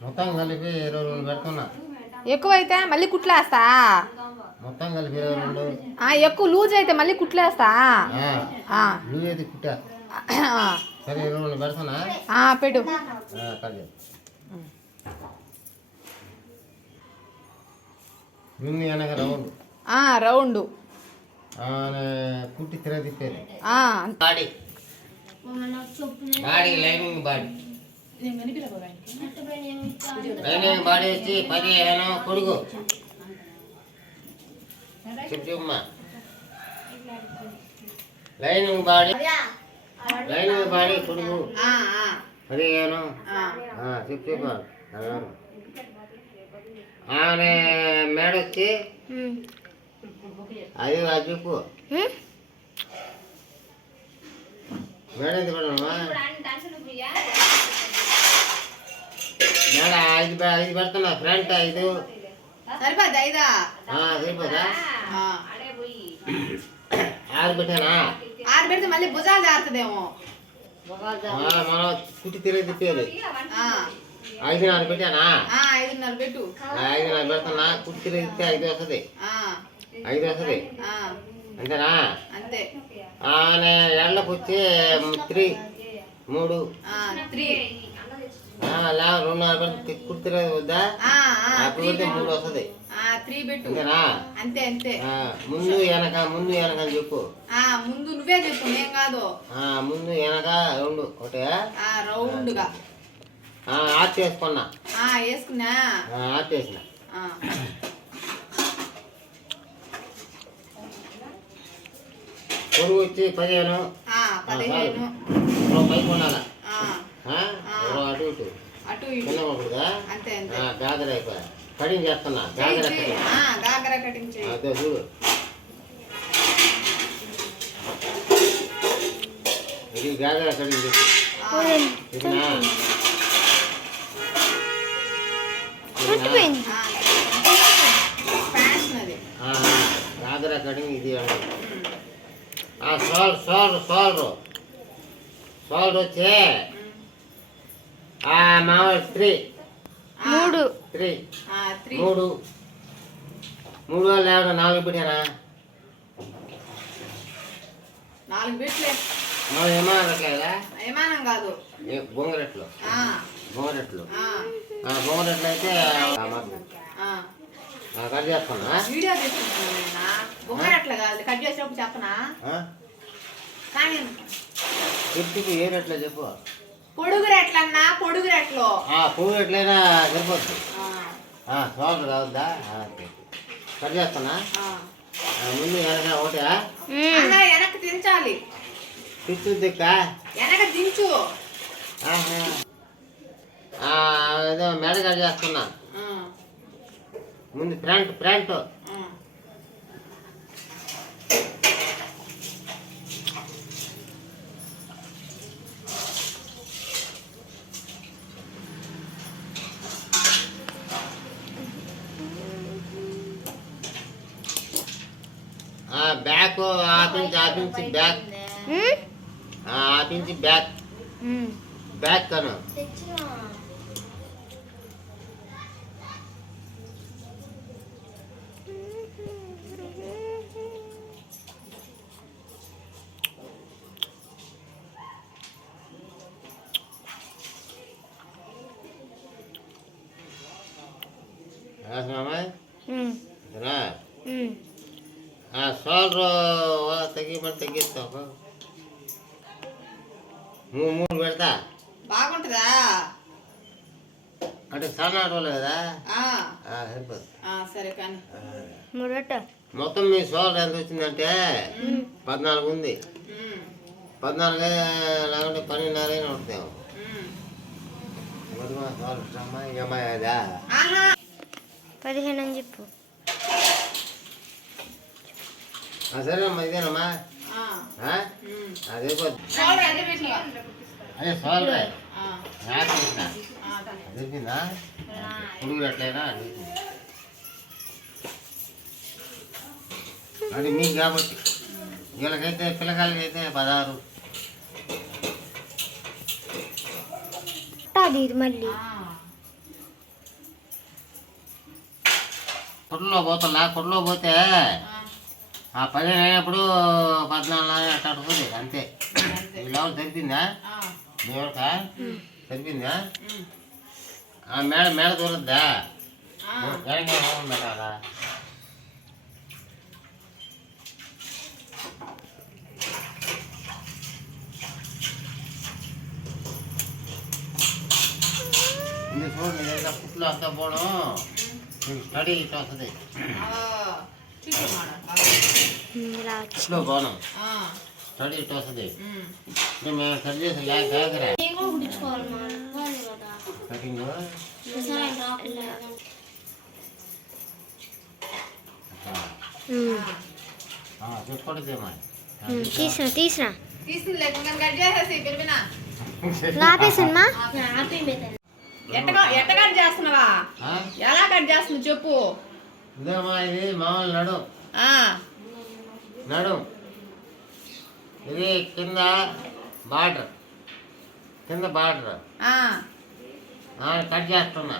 మొత్తం కలిపి ఇరవై రెండు పెడుతున్నా ఎక్కువైతే మళ్ళీ కుట్లేస్తా? మొత్తం కలిపి ఇరవై రెండు. ఎక్కువ లూజ్ అయితే మళ్ళీ కుట్లేస్తా? ఆ, నువ్వేది కుట్టా. సరే ఇరవై రెండు పెడుతున్నా. పెట్టు. రౌండ్. రౌండ్. కుట్టి తిరగ తిప్పేది. Body lining body. Lining body వచ్చి పదిహేను కొడుకు చెప్పమ్మా లైనింగ్ బాడీ లైనింగ్ బాడీ కొడుకు ఆ, ఆ, పదిహేను ఆ. ఆ, చెప్పు చెప్పు ఆమె మేడ వచ్చి అది అది చెప్పు మేడ ఎంత పడమ్మా మేడ ఐదు ఐదు పెడుతున్నా. ఫ్రంట్ ఐదు. సరిపోద్ది ఐదా? ఆ, సరిపోదా ఆ. ఆరు పెట్టానా? ఆరు పెడితే మళ్ళీ భుజాలు జారుతుందేమో. మనం కుట్టి తిరిగి తిప్పేది ఆ, ఐదు నాలుగు పెట్టానా? ఆ, ఐదున్నర పెట్టు. ఆ, ఐదు నాలుగు పెడుతున్నా. కుట్టి తిరిగి తిప్పితే ఐదు వస్తుంది. ఆ, ఐదు వస్తుంది. ఆ, అంతేనా? అంతే. ఆమె ఎండకు వచ్చి త్రీ. మూడు. ఆ, త్రీ. ఆ, లా రెండు నాలుగు పెడితే కుట్టి తిరిగి వద్దా? మూడు వస్తుంది. ఆ, త్రీ అంతేనా అంతే అంతే. ఆ, ముందు వెనక ముందు వెనక అని చెప్పు. ఆ ముందు నువ్వే చెప్పు నేను కాదు. ఆ, ముందు వెనక రెండు ఒకటే? ఆ రౌండ్గా ఆ, ఆర్ట్ వేసుకున్నా ఆ వేసుకున్నా. ఆ, ఆర్ట్ వేసిన పొరుగు వచ్చి పదిహేను. ఆ, పదిహేను. పైకి ఉండాలా? ఇటు అటు పడుతుందా అంతే అంతే. గాదర అయిపోయా. కటింగ్ చేస్తున్నా. గాదర గాగర కటింగ్ చెయ్యి అదే చూడు. ఇది గాదర కటింగ్ అది. గాదర కటింగ్ ఇది సోల్ సోల్ సోల్ సోల్ వచ్చి. త్రీ. మూడు. త్రీ. త్రీ. మూడు. మూడు వాళ్ళు ఎవరు నాలుగు పెట్టారా? నాలుగు ఏమనట్లేదా ఏమానం కాదు. బొంగరెట్లు. ఆ, బొంగరెట్లు. బొంగరెట్లు అయితే కట్ చేస్తున్నా వీడియో తీసుకుంటున్నాను నేను బొమ్మలు అట్లా కాదు. కట్ చేసేటప్పుడు చెప్పనా? ఆ? కానీ చెప్పు ఏ రెట్లో చెప్పు. పొడుగు రెట్లన్నా పొడుగు రెట్లు ఆ. పువ్వు ఎట్లయినా సరిపోద్ది ఆ, ఆ, సోదరు చేస్తున్నా? ఆ. ఆ, ముందు వెనక ఒకటి అన్న వెనక్కి దించాలి. పిచ్చు దిక్క. వెనక దించు. ఏదో మెడ కట్ చేస్తున్నా. ముందు front front ఆ. ఆ, బ్యాక్ ఆపించి ఆపించి బ్యాక్ ఆ, ఆపించి బ్యాక్ బ్యాక్ కను రాసినామా రా ఆ సోలరు తగ్గిమని తగ్గిస్తావు మూడు మూడు పెడతా బాగుంటుందా? అంటే కదా? సరిపోతుంది. ఆ, సరే కానీ. మొత్తం మీ సోలర్ ఎంత వచ్చిందంటే? పద్నాలుగు ఉంది. పద్నాలుగు లేకుంటే పన్నెండున్నర అయినా ఉంటాము పదిహేను అని చెప్పు. సరే ఇదేనమ్మా అదే అదే సాల్వ్ నాకు చేసిన అదిరిపోయిందా పురుగులు ఎట్లయినా అది మీకు కాబట్టి వీళ్ళకైతే పిల్లకాయలకి అయితే పదహారు మళ్ళీ కొట్లో పోతా కొట్లో పోతే ఆ, ఆ పదిహేను అయినప్పుడు పద్నాలుగు నాలుగు అట్లా ఉంటుంది అంతే అంతే. ఈ లెవెల్ సరిపోయిందా ఆ, మీ వరక సరిపోయిందా ఉమ్. ఆ మేడ మేడ దూరద్దా ఆ, వెనక పెట్టాలా ఇది చూడండి ఇదంతా పుట్లు అంతా పోవడం మీకు స్టడీ ఇట్లా వస్తుంది తీసిన తీసిన. లేకుండా కట్ చేసేసి పిలిపిన. ఆపేసమ్మా ఎట్టగా ఎట్ట కట్ చేస్తున్నావా? ఎలా కట్ చేస్తున్నావు చెప్పు. ఇదేమా ఇది మామూలు నడు. ఆ, నడు. ఇది కింద బార్డర్. కింద బార్డర్. ఆ, కట్ చేస్తున్నా.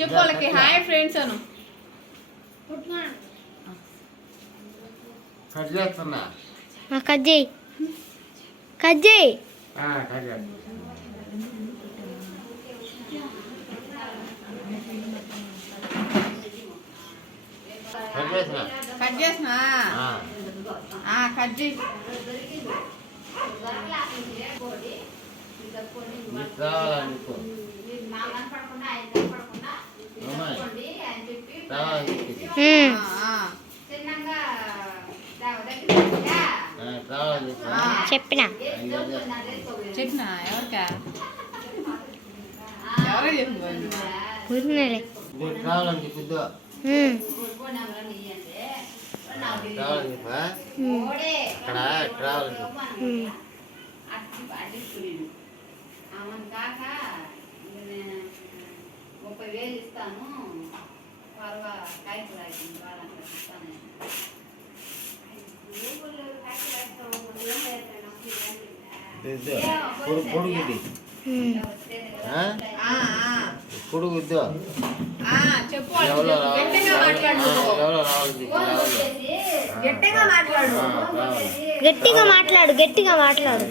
చెప్పు వాళ్ళకి. హాయ్ ఫ్రెండ్స్ అను. కట్ చేస్తున్నా. కట్ చేయి. కట్ చేయి. ఆ, కట్ చేస్తున్నా కట్ చేసిన కట్ చేసినా ఆ, ఆ, కట్ చేయి నీకు కావాలా నీకు అమ్మాయి, కావాలా నీకు ఇది? ఉమ్. ఆ, ఆ. ఆ, కావాలా నీకు? ఆ. చెప్పిన. చెప్పినా? ఎవరికా? ఎవరో చెప్పు ఊరినలే నీకు కావాలా నీకు ఇద్దు? ఉమ్. కావాలా నీకు ఆ? ఉమ్. ఇక్కడ కావాలా నీకు? ఉమ్. ముప్పై వేలు ఇస్తాను పర్వా కాయకు రాసింది వాళ్ళంతా ఇస్తాను ఇద్దు. రావాలి. గట్టిగా మాట్లాడు. గట్టిగా మాట్లాడు?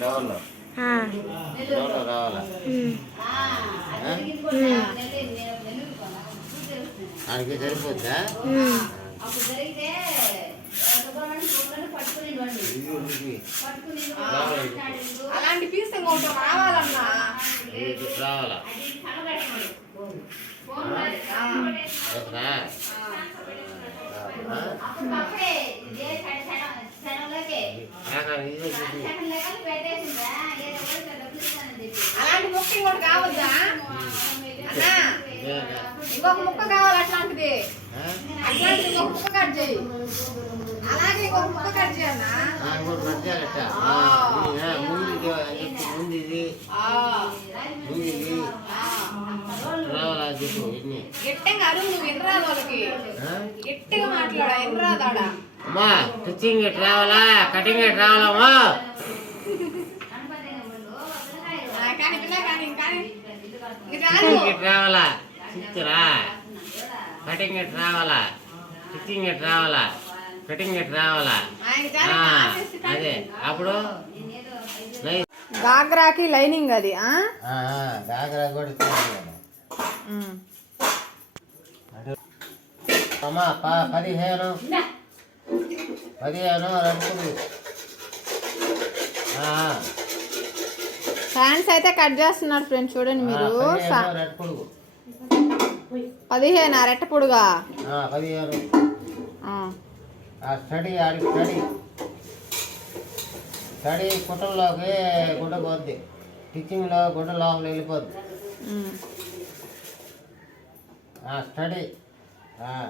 ఆయనకి సరిపోద్దా. అలాంటి పీస్ రావాలన్నా. రావాలా? అలాంటి ముక్క ఇంకోటి కావద్దా అన్నా? ఇంకొక ముక్క కావాలి అట్లాంటిది? అట్లాంటిది ఇంకొక ముక్క కట్ చేయి అలాగే ఇంకొక ముక్క కట్ చేయన్నా ఆ, ఇంకోటి మధ్యాహ్నట. ఆ, ఇది, ఆ, ముందు ఇది అని చెప్పు, ముందు ఇది ఆ, ముందు ఇది ఆ. రావాలా చెప్పు ఇన్ని గట్టిగా అరువు నువ్వు ఎన్రాదు వాళ్ళకి ఆ? గట్టిగా మాట్లాడా ఎన్రాదాడా అమ్మా స్టిచ్చింగ్ ఎట్ రావాలా? కటింగ్ ఎట్ రావాలమ్మా? స్టిచ్చింగ్ రావాలా? స్టిచ్రా కటింగ్ ఎట్ రావాలా? స్టిచ్చింగ్ ఎట్ రావాలా? కటింగ్ ఎట్ రావాలా. అదే. అప్పుడు? గాగ్రాకి లైనింగ్ అది ఆ? ఆ, ఆ, గాగరా కూడా అమ్మా ప- పదిహేను. పదిహేను రెండు. హ్యాండ్స్ అయితే కట్ చేస్తున్నారు ఫ్రెండ్స్ చూడండి మీరు. పదిహేను రెట్ట పొడుగా? ఆ, పదిహేను. ఆ. ఆ స్టడీ ఆడి స్టడీ. స్టడీ కుట్టంలోకి గుడ్డ పోద్ది. స్టిచ్చింగ్లో గుడ్డ లోపల వెళ్ళిపోద్ది. స్టడీ. ఆ,